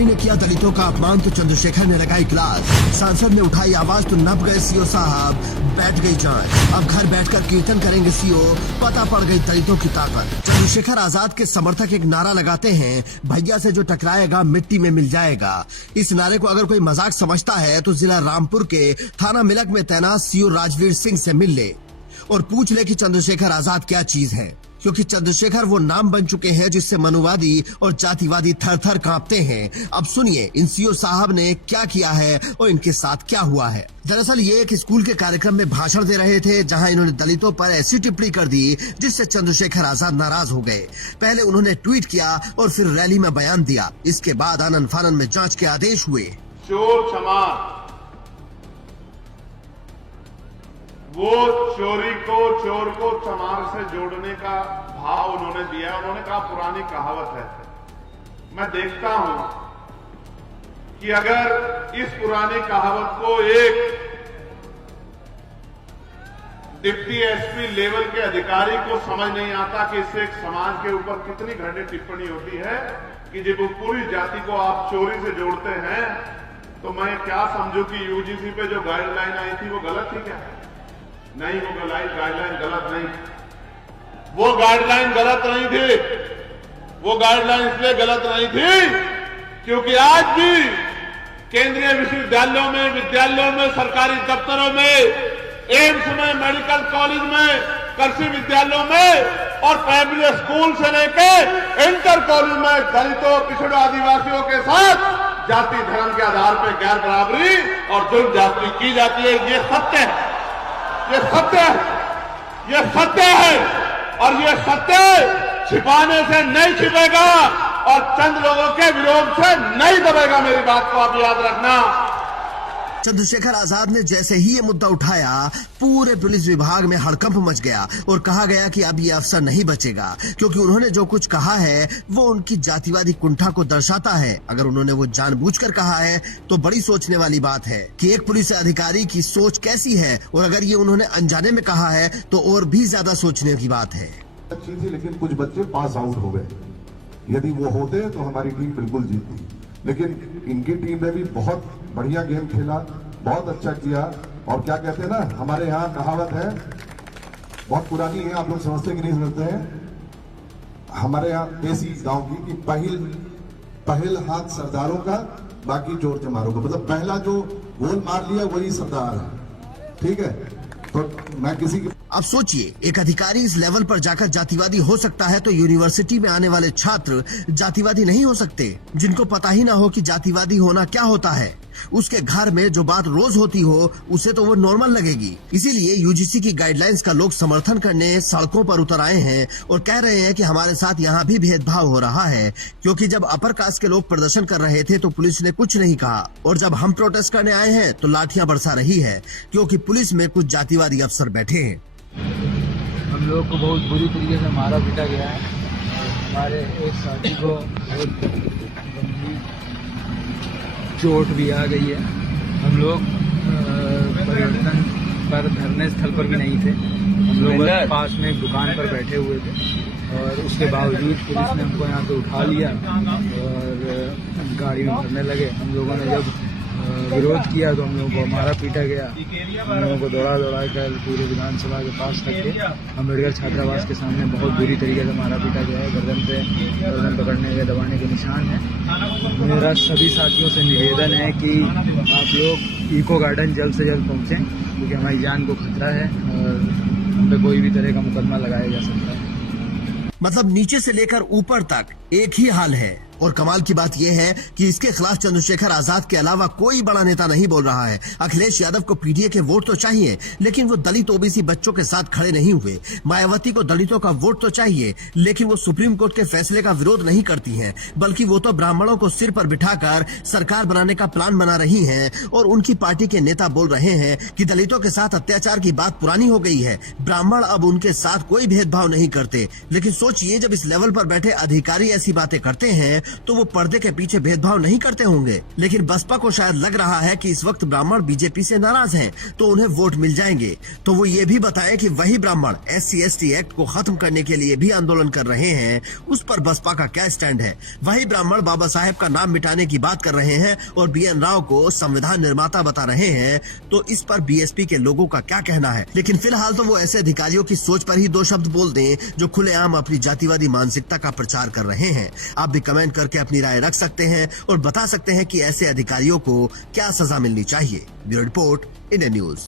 अधिकारी ने किया दलितों का अपमान तो चंद्रशेखर ने लगाई क्लास। सांसद ने उठाई आवाज तो नप गए सीओ साहब, बैठ गई जान। अब घर बैठकर कीर्तन करेंगे सीओ, पता पड़ गई दलितों की ताकत। चंद्रशेखर आजाद के समर्थक एक नारा लगाते हैं, भैया से जो टकराएगा मिट्टी में मिल जाएगा। इस नारे को अगर कोई मजाक समझता है तो जिला रामपुर के थाना मिलक में तैनात सीओ राजवीर सिंह से मिल ले और पूछ ले कि चंद्रशेखर आजाद क्या चीज है, क्योंकि चंद्रशेखर वो नाम बन चुके हैं जिससे मनुवादी और जातिवादी थर थर कांपते हैं। अब सुनिए इन सीओ साहब ने क्या किया है और इनके साथ क्या हुआ है। दरअसल ये एक स्कूल के कार्यक्रम में भाषण दे रहे थे जहां इन्होंने दलितों पर ऐसी टिप्पणी कर दी जिससे चंद्रशेखर आजाद नाराज हो गए। पहले उन्होंने ट्वीट किया और फिर रैली में बयान दिया। इसके बाद आनन फानन में जांच के आदेश हुए। चोर चमार, वो चोर को चमार से जोड़ने का भाव उन्होंने दिया। उन्होंने कहा पुरानी कहावत है। मैं देखता हूं कि अगर इस पुरानी कहावत को एक डिप्टी एसपी लेवल के अधिकारी को समझ नहीं आता कि इससे एक समाज के ऊपर कितनी घटित टिप्पणी होती है कि जब वो पूरी जाति को आप चोरी से जोड़ते हैं, तो मैं क्या समझूं कि यूजीसी पे जो गाइडलाइन आई थी वो गलत थी क्या? नहीं, वो गाइडलाइन गलत नहीं। वो गाइडलाइन गलत नहीं थी। वो गाइडलाइन इसलिए गलत नहीं थी क्योंकि आज भी केंद्रीय विश्वविद्यालयों में, सरकारी दफ्तरों में, एम्स में, मेडिकल कॉलेज में, कृषि विद्यालयों में और प्राइमरी स्कूल से लेकर इंटर कॉलेज में दलितों, पिछड़ों, आदिवासियों के साथ जाति धर्म के आधार पर गैर बराबरी और जुल्म जाति की जाती है। ये सत्य है, ये सत्य है, ये सत्य है और ये सत्य छिपाने से नहीं छिपेगा और चंद लोगों के विरोध से नहीं दबेगा। मेरी बात को आप याद रखना। चंद्रशेखर आजाद ने जैसे ही ये मुद्दा उठाया, पूरे पुलिस विभाग में हड़कंप मच गया और कहा गया कि अब ये अफसर नहीं बचेगा, क्योंकि उन्होंने जो कुछ कहा है वो उनकी जातिवादी कुंठा को दर्शाता है। अगर उन्होंने वो जानबूझकर कहा है तो बड़ी सोचने वाली बात है कि एक पुलिस अधिकारी की सोच कैसी है, और अगर ये उन्होंने अनजाने में कहा है तो और भी ज्यादा सोचने की बात है। अच्छी थी, लेकिन कुछ बच्चे पास आउट हो गए। यदि वो होते तो हमारी टीम बिल्कुल जीतती, लेकिन इनकी टीम ने भी बहुत बढ़िया गेम खेला, बहुत अच्छा किया। और क्या कहते हैं ना, हमारे यहाँ कहावत है, बहुत पुरानी है, आप लोग समझते कि नहीं समझते हैं, हमारे यहाँ देसी गांव की, कि पहल हाथ सरदारों का, बाकी चोर चमारों का। मतलब पहला जो गोल मार लिया वही सरदार है। ठीक है, तो मैं किसी की अब सोचिए, एक अधिकारी इस लेवल पर जाकर जातिवादी हो सकता है तो यूनिवर्सिटी में आने वाले छात्र जातिवादी नहीं हो सकते, जिनको पता ही ना हो कि जातिवादी होना क्या होता है। उसके घर में जो बात रोज होती हो उसे तो वो नॉर्मल लगेगी। इसीलिए यूजीसी की गाइडलाइंस का लोग समर्थन करने सड़कों पर उतर आए हैं और कह रहे हैं कि हमारे साथ यहाँ भी भेदभाव हो रहा है, क्योंकि जब अपर कास्ट के लोग प्रदर्शन कर रहे थे तो पुलिस ने कुछ नहीं कहा, और जब हम प्रोटेस्ट करने आए हैं तो लाठियां बरसा रही है, क्योंकि पुलिस में कुछ जातिवादी अफसर बैठे हैं। हम लोग को बहुत बुरी तरीके से मारा पीटा गया है। हमारे एक साथी को बहुत गंभीर चोट भी आ गई है। हम लोग परिवर्तन पर धरने स्थल पर भी नहीं थे, हम लोग पास में एक दुकान पर बैठे हुए थे और उसके बावजूद पुलिस ने हमको यहाँ से उठा लिया और गाड़ी में भरने लगे। हम लोगों ने जब विरोध किया तो हम लोगों को मारा पीटा गया। हम लोगों को दौड़ा कर पूरे विधानसभा के पास तक के अम्बेडकर छात्रावास के सामने बहुत बुरी तरीके से मारा पीटा गया है। गर्दन पकड़ने के, दबाने के निशान है। मेरा सभी साथियों से निवेदन है कि आप लोग इको गार्डन जल्द से जल्द पहुँचें, क्योंकि हमारी जान को खतरा है और हम पे कोई भी तरह का मुकदमा लगाया जा सकता है। मतलब नीचे से लेकर ऊपर तक एक ही हाल है। और कमाल की बात यह है कि इसके खिलाफ चंद्रशेखर आजाद के अलावा कोई बड़ा नेता नहीं बोल रहा है। अखिलेश यादव को पीडीए के वोट तो चाहिए, लेकिन वो दलित ओबीसी बच्चों के साथ खड़े नहीं हुए। मायावती को दलितों का वोट तो चाहिए, लेकिन वो सुप्रीम कोर्ट के फैसले का विरोध नहीं करती हैं, बल्कि वो तो ब्राह्मणों को सिर पर बिठाकर सरकार बनाने का प्लान बना रही हैं। और उनकी पार्टी के नेता बोल रहे हैं कि दलितों के साथ अत्याचार की बात पुरानी हो गई है, ब्राह्मण अब उनके साथ कोई भेदभाव नहीं करते। लेकिन सोचिए, जब इस लेवल पर बैठे अधिकारी ऐसी बातें करते हैं तो वो पर्दे के पीछे भेदभाव नहीं करते होंगे। लेकिन बसपा को शायद लग रहा है कि इस वक्त ब्राह्मण बीजेपी से नाराज हैं, तो उन्हें वोट मिल जाएंगे। तो वो ये भी बताएं कि वही ब्राह्मण SC/ST एक्ट को खत्म करने के लिए भी आंदोलन कर रहे हैं, उस पर बसपा का क्या स्टैंड है। वही ब्राह्मण बाबा साहेब का नाम मिटाने की बात कर रहे हैं और BN राव को संविधान निर्माता बता रहे हैं, तो इस पर BSP के लोगों का क्या कहना है। लेकिन फिलहाल तो वो ऐसे अधिकारियों की सोच पर ही दो शब्द बोल दें जो खुलेआम अपनी जातिवादी मानसिकता का प्रचार कर रहे हैं। आप भी कमेंट करके अपनी राय रख सकते हैं और बता सकते हैं कि ऐसे अधिकारियों को क्या सजा मिलनी चाहिए। Bureau report, India news.